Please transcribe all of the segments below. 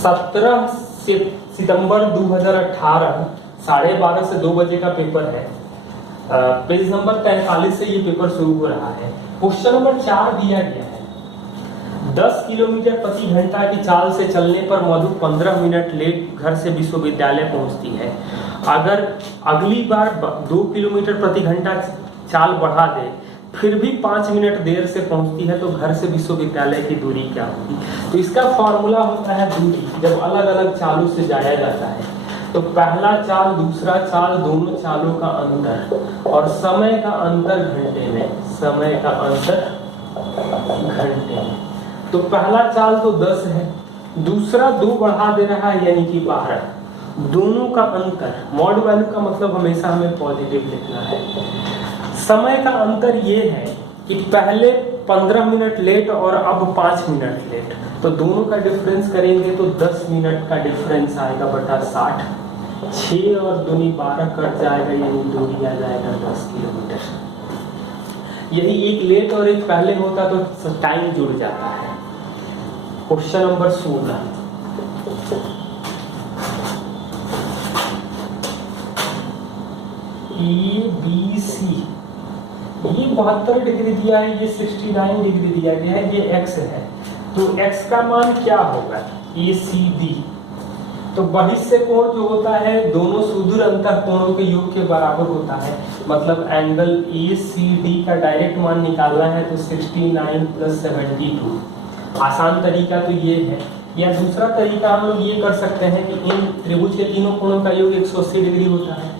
17 सितंबर 2018 12:30 से 2 बजे का पेपर है। पेज नंबर 43 से ये पेपर शुरू हो रहा है। क्वेश्चन नंबर 4 दिया गया है, 10 किलोमीटर प्रति घंटा की चाल से चलने पर मधु 15 मिनट लेट घर से विश्वविद्यालय पहुंचती है। अगर अगली बार 2 किलोमीटर प्रति घंटा चाल बढ़ा दे फिर भी 5 मिनट देर से पहुंचती है तो घर से विश्वविद्यालय की दूरी क्या होगी। तो इसका फॉर्मूला होता है दूरी, जब अलग अलग चालों से जाया जाता है तो पहला चाल दूसरा चाल दोनों चालों का अंतर और समय का अंतर घंटे में, समय का अंतर घंटे में। तो पहला चाल तो 10 है, दूसरा 2 बढ़ा दे रहा है यानी कि 12। दोनों का अंतर, मॉड वैल्यू का मतलब हमेशा हमें पॉजिटिव लिखना है। समय का अंतर ये है कि पहले 15 मिनट लेट और अब 5 मिनट लेट, तो दोनों का डिफरेंस करेंगे तो 10 मिनट का डिफरेंस आएगा बटा 60। 6 और 2 12 कट जाएगा यानी दूरी आ जाएगा 10 किलोमीटर। यदि एक लेट और एक पहले होता तो टाइम जुड़ जाता है। क्वेश्चन नंबर 16, ABC, ये 72 डिग्री दिया है, ये 69 डिग्री दिया गया है, ये x है, तो x का मान क्या होगा ACD। तो बहिष्य कोण जो होता है दोनों सुदूर अंतः कोणों के योग के बराबर होता है, मतलब एंगल ACD का डायरेक्ट मान निकालना है तो 69 + 72। आसान तरीका तो ये है, या दूसरा तरीका हम लोग ये कर सकते हैं कि इन त्रिभुज के तीनों कोणों का योग 180 डिग्री होता है,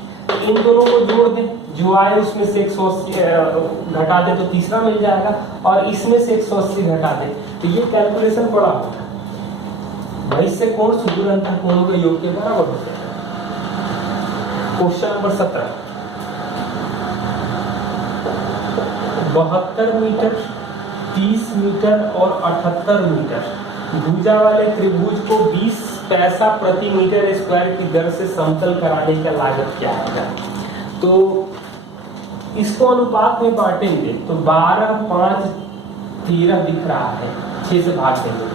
इन दोनों को जोड़ दें, जो आए उसमें से 180 घटा दे तो तीसरा मिल जाएगा और इसमें से 180 घटा दे तो ये कैलकुलेशन बड़ा होगा। वैसे कोण सुदूर अंतः कोणों के योग के बराबर होते हैं। क्वेश्चन नंबर 17, 72 मीटर, 30 मीटर और 78 मीटर भुजा वाले त्रिभुज को 20 पैसा प्रति मीटर स्क्वायर की दर से समतल कराने का लागत क्या है। तो इसको अनुपात में बांटेंगे तो 12, 5, 13 दिख रहा है, 6 से भाग देंगे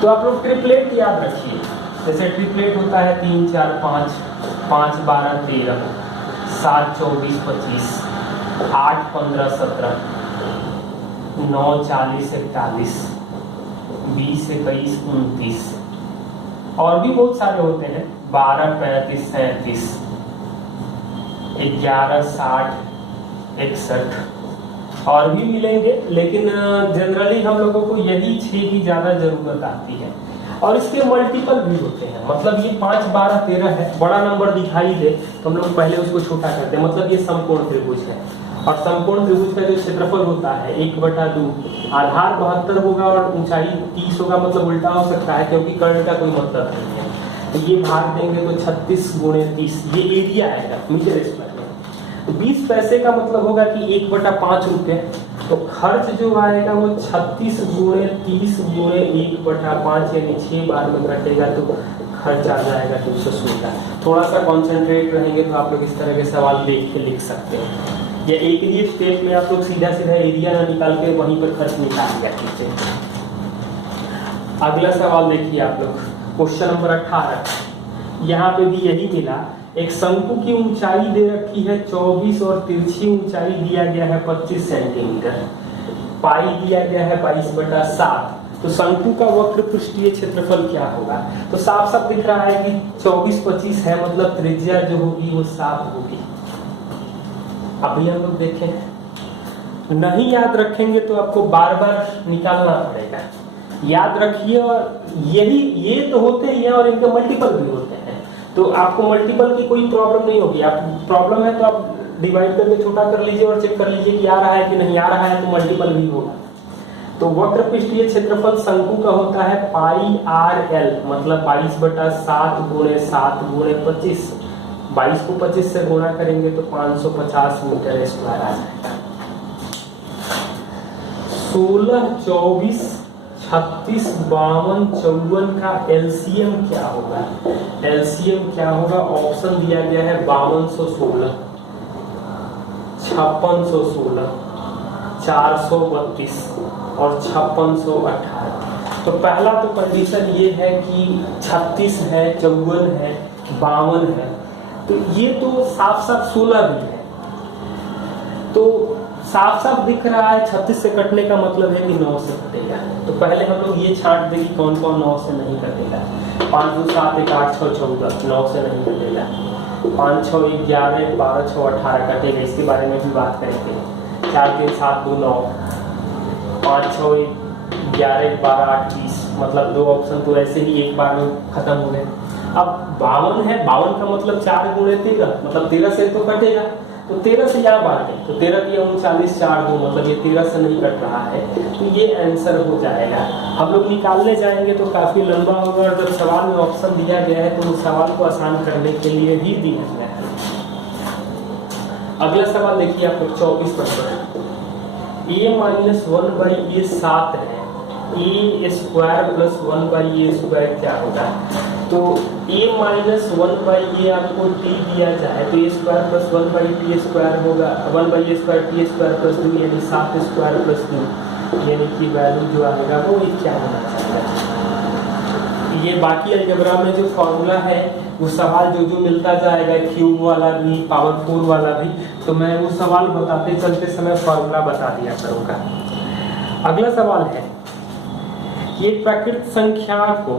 तो आप लोग ट्रिपलेट याद रखिए। जैसे ट्रिपलेट होता है 3, 4, 5, 5, 12, 13, 7, 24, 25, 8, 15, 17, 9, 40, 41, 20, 21, 29 और भी बहुत सारे होते हैं, 12, 35, 37, 11, 60, 61 और भी मिलेंगे, लेकिन जनरली हम लोगों को यही 6 की ज्यादा जरूरत आती है और इसके मल्टीपल भी होते हैं। मतलब ये 5, 12, 13 है, बड़ा नंबर दिखाई दे तो हम लोग पहले उसको छोटा करते हैं, मतलब ये समकोण त्रिभुज है और समकोण त्रिभुज का जो क्षेत्रफल होता है 1/2, आधार 72 होगा और ऊंचाई 30 होगा, मतलब उल्टा हो सकता है क्योंकि कर्ण का कोई मतलब नहीं है। तो ये भाग देंगे तो 36 × 30 ये एरिया आएगा मीटर स्क्वायर में। तो 20 पैसे का मतलब होगा कि 1/5 रुपये, तो खर्च जो आएगा वो 36 × 30 × 1/5 यानी 6 बार में घटेगा तो खर्च आ जाएगा 216। थोड़ा सा कॉन्सेंट्रेट रहेंगे तो आप लोग इस तरह के सवाल देख के लिख सकते हैं, या एक ही स्टेप में आप लोग सीधा सीधा एरिया ना निकाल के वहीं पर खर्च निकाल दिया कीजिए। अगला सवाल देखिए आप लोग, क्वेश्चन नंबर 18, यहाँ पे भी यही मिला। एक शंकु की ऊंचाई दे रखी है 24 और तिरछी ऊंचाई दिया गया है 25 सेंटीमीटर, पाई दिया गया है 22/7। तो शंकु का वक्र पृष्ठीय क्षेत्रफल क्या होगा। तो साफ साफ दिख रहा है कि 24, 25 है, मतलब त्रिज्या जो होगी वो 7 होगी। अभी हम लोग देखें, नहीं याद रखेंगे तो आपको बार बार निकालना पड़ेगा। याद रखिए, और यही ये तो होते ही हैं और इनके मल्टीपल भी होते हैं, तो आपको मल्टीपल की कोई प्रॉब्लम नहीं होगी। आप प्रॉब्लम है तो आप डिवाइड करके छोटा कर लीजिए और चेक कर लीजिए कि आ रहा है कि नहीं आ रहा है, तो मल्टीपल भी होगा। तो वक्र पृष्ठीय क्षेत्रफल शंकु का होता है πRL, मतलब 22/7 × 7 × 25। 22 को 25 से गुणा करेंगे तो 550 मीटर स्क्वायर आ जाएगा। 16, 24, 36, 52, 54 का एलसीएम क्या होगा। एलसीएम क्या होगा, ऑप्शन दिया गया है 5216, 5616, 432 और 5618। तो पहला तो कंडीशन ये है कि 36 है, 54 है, 52 है, तो ये तो साफ साफ 16 भी है। तो साफ साफ दिख रहा है 36 से कटने का मतलब है कि 9 से कटेगा। तो पहले हम लोग ये छांट दें कि कौन कौन 9 से नहीं कटेगा। 5 2 7 1 8 6 14 9 से नहीं कटेगा। 5 6 1 11 12 6 18 कटेगा, इसके बारे में भी बात करेंगे। 4 3 7 2 9 5 6 1 11 12 8 20, मतलब 2 ऑप्शन तो ऐसे ही एक बार में खत्म हो गए। अब 52 है, 52 का मतलब 4 गुणे 13, मतलब 13 से तो कटेगा। तो 13 से यहाँ बाहर गए तो 13 दिया 39 4 2, मतलब ये 13 से नहीं कट रहा है, तो ये आंसर हो जाएगा। हम लोग निकालने जाएंगे तो काफी लंबा होगा, और जब सवाल में ऑप्शन दिया गया है तो उस सवाल को आसान करने के लिए ही दिया गया है। अगला सवाल देखिए आपको 24 नंबर। a-1 ये 7 है, a square plus 1 by A square क्या होगा? तो a-1 ये आपको t दिया जाए तो a square plus 1 by T square होगा, 1 by A square T square plus 2 यानी 7 स्क्वायर प्लस 2, यानी कि वैल्यू जो आएगा वो क्या होना चाहिए। ये बाकी अलजेब्रा में जो फॉर्मूला है वो सवाल जो जो मिलता जाएगा, क्यूब वाला भी, पावर 4 वाला भी, तो मैं वो सवाल बताते चलते समय फॉर्मूला बता दिया करूँगा। अगला सवाल है, ये प्राकृत संख्या को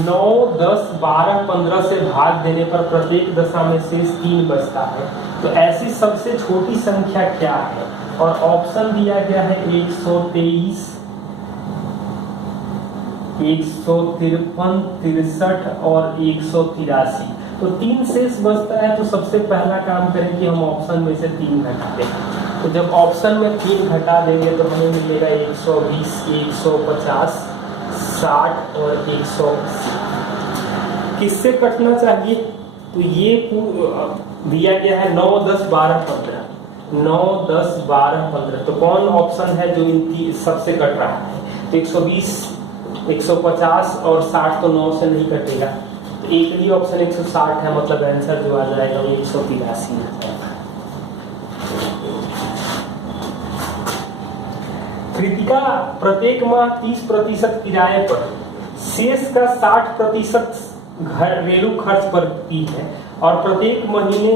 9 10 12 15 से भाग देने पर प्रत्येक दशा में शेष 3 बचता है, तो ऐसी सबसे छोटी संख्या क्या है? और ऑप्शन दिया गया है 123 153 63 और 183। तो 3 शेष बचता है, तो सबसे पहला काम करें कि हम ऑप्शन में से 3 घटा दें। तो जब ऑप्शन में 3 घटा देंगे तो हमें मिलेगा 120 150 60 और 180। किससे कटना चाहिए? तो ये दिया गया है 9 10 12 15, 9 10 12 15, तो कौन ऑप्शन है जो इनकी सबसे कट रहा है? तो 120 150 और 60 तो 9 से नहीं कटेगा, तो एक ही ऑप्शन 160 है, मतलब आंसर जो आ जाएगा वो 183 आ जाएगा। कृतिका प्रत्येक माह 30% किराए पर शेष का 60% घरेलू खर्च करती है और प्रत्येक महीने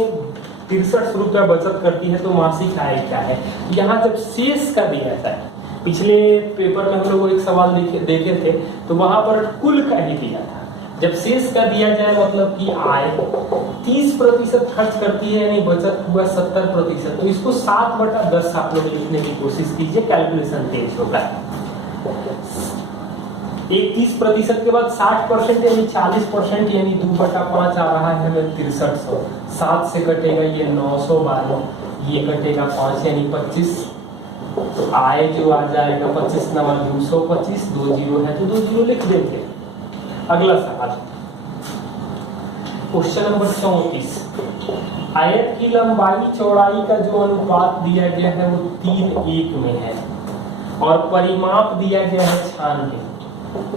63 रुपया बचत करती है, तो मासिक आय क्या है? यहाँ जब शेष का दिया जाए, पिछले पेपर में हम लोग एक सवाल देखे थे तो वहां पर कुल का ही दिया था। जब शेष का दिया जाए मतलब कि आय 30% खर्च करती है, यानी बचत हुआ 70%, तो इसको 7/10 आप लोग लिखने की कोशिश कीजिए, कैलकुलेशन तेज होगा। एक 30% के बाद 60% यानी 40%, यानी 2/5 आ रहा है हमें 6300। 7 से कटेगा ये 912, ये कटेगा 5 यानी 25, आय जो आ जाएगा 25 नंबर 225, 2 जीरो है तो 2 जीरो लिख देंगे। अगला सवाल क्वेश्चन नंबर 34। आयत की लंबाई चौड़ाई का जो अनुपात दिया गया है वो 3:1 में है, और परिमाप दिया गया है 96।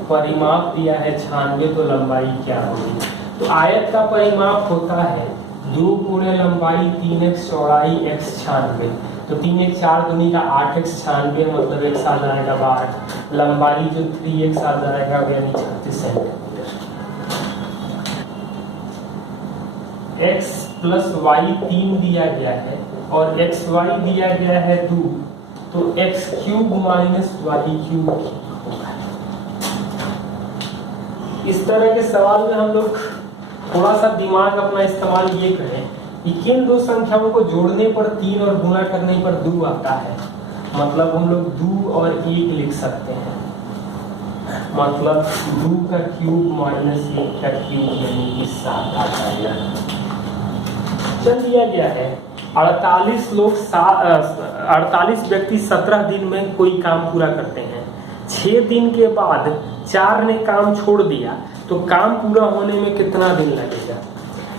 परिमाप दिया है 96, तो लंबाई क्या होगी? तो आयत का परिमाप होता है 2 गुणे लंबाई 3x चौड़ाई x 96, तो 3 1 4 दूनी का 8x 96, मतलब x आ जाएगा 12, लंबाई जो 3x आ जाएगा यानी 36 सेंटीमीटर। x प्लस y 3 दिया गया है और xy दिया गया है 2, तो x cube minus y cube होगा। इस तरह के सवाल में हम लोग थोड़ा सा दिमाग अपना इस्तेमाल ये करें कि किन दो संख्याओं को जोड़ने पर 3 और गुणा करने पर 2 आता है, मतलब हम लोग 2 और 1 लिख सकते हैं, मतलब 2 का क्यूब माइनस 1 का क्यूब यानी कि 7 आ जाएगा। चल दिया गया है 48 व्यक्ति 17 दिन में कोई काम पूरा करते हैं। 6 दिन के बाद 4 ने काम छोड़ दिया, तो काम पूरा होने में कितना दिन लगेगा?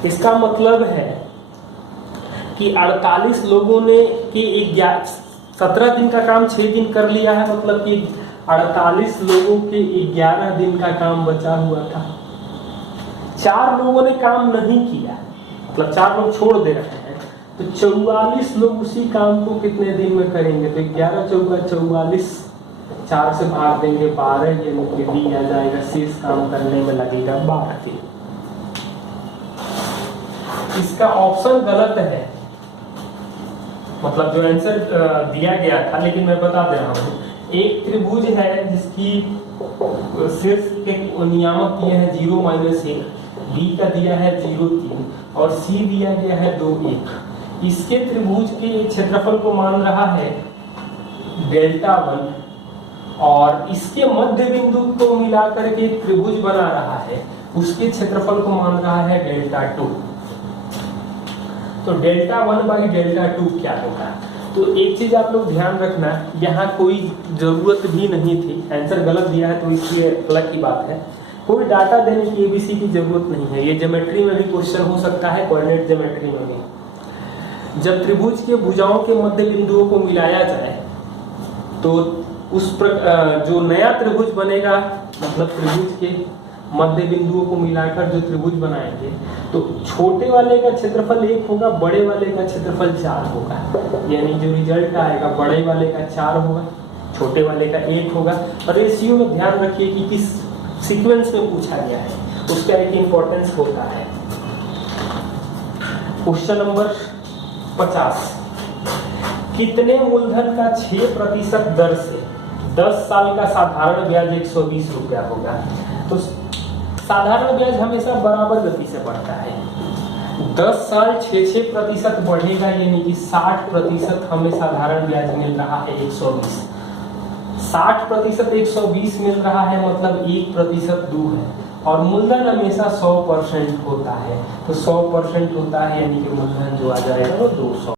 इसका मतलब है कि 48 लोगों ने कि 17 दिन का काम 6 दिन कर लिया है, मतलब कि 48 लोगों के 11 दिन का काम बचा हुआ था। 4 लोगों ने काम नहीं किया, मतलब 4 लोग छोड़ दे रहे हैं, तो 44 लोग उसी काम को कितने दिन में करेंगे? तो 11 चौका 44, 4 से भाग देंगे 12, ये डी आ जाएगा, शेष काम करने में लगेगा 12 दिन। इसका ऑप्शन गलत है, मतलब जो आंसर दिया गया था, लेकिन मैं बता दे रहा हूँ। एक त्रिभुज है जिसकी शीर्ष के नियामक दिए हैं 0-1, बी का दिया है 0-3 और सी दिया गया है 2-1। इसके त्रिभुज के क्षेत्रफल को मान रहा है Δ1 और इसके मध्य बिंदु को मिलाकर के एक त्रिभुज बना रहा है, उसके क्षेत्रफल को मान रहा है Δ2। तो Δ1/Δ2 क्या होगा? तो एक चीज आप लोग ध्यान रखना, यहाँ कोई जरूरत भी नहीं थी, आंसर गलत दिया है तो इसलिए अलग की बात है। कोई डाटा देने की एबीसी की जरूरत नहीं है। ये ज्योमेट्री में भी क्वेश्चन हो सकता है, कोऑर्डिनेट ज्योमेट्री में भी। जब त्रिभुज के भुजाओं के मध्य बिंदुओं को मिलाया जाए तो जो नया त्रिभुज बनेगा, मतलब त्रिभुज के मध्य बिंदुओं को मिलाकर जो त्रिभुज बनाएंगे, तो छोटे वाले का क्षेत्रफल 1 होगा, बड़े वाले का क्षेत्रफल 4 होगा। यानी जो रिजल्ट आएगा, बड़े वाले का 4 होगा, छोटे वाले का 1 होगा। और रेशियो में ध्यान रखिए कि किस सीक्वेंस में पूछा गया है, उसका एक इंपॉर्टेंस होता है। क्वेश्चन नंबर 50, कितने मूलधन का 6% दर से 10 साल का साधारण ब्याज 120 रुपया होगा? तो साधारण ब्याज हमेशा बराबर गति से बढ़ता है। 10 साल 6% बढ़ेगा, यानी कि 60% हमें साधारण ब्याज मिल रहा है 120। 60% 120 मिल रहा है, मतलब 1% दू है, और मूलधन हमेशा 100% होता है। तो 100% होता है, यानी कि मूलधन जो आ जाएगा वो 200।